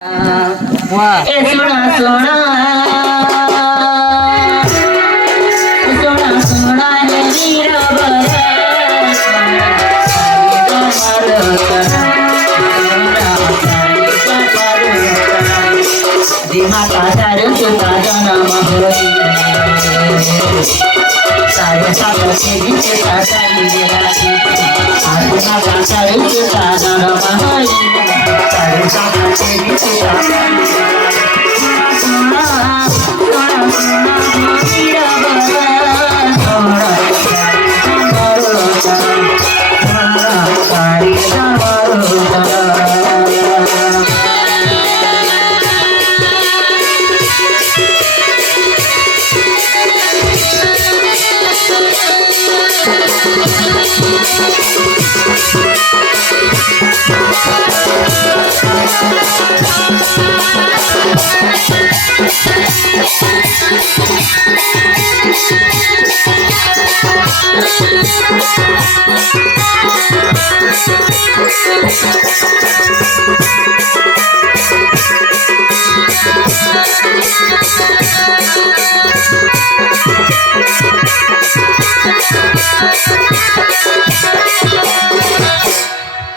वाह सोना सोना सोना सोना रे वीर माता सारे सुता जनम सारे सात के बीच सारे माता सारे सुता जनम सारे सात के बीच सोना सोना सोना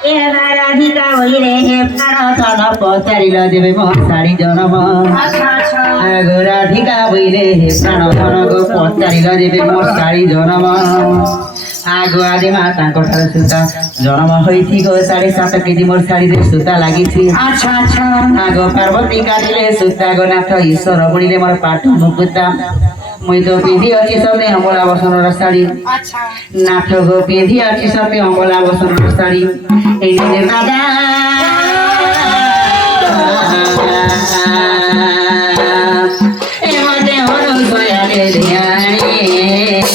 वीर राधिका वही रे प्राण पचारिल देवे मशाड़ी जनम आगो राधिका वही रे प्राण धन गो पचारिल देवे मशाड़ी जनम आगो आदि माता सूता जनम होती गो 7.5 केजी मोर शाड़ी सूता लगी अच्छा अच्छा आगो पार्वती काटिले सूता गो नाथ ईश्वर बुणिले मोर पाठ मुकुता मुई तो पिंधि अच्छी सते अमला बसन शाड़ी नाथ गो पिंधि अच्छी सते अमला बसन शाड़ी दादा मते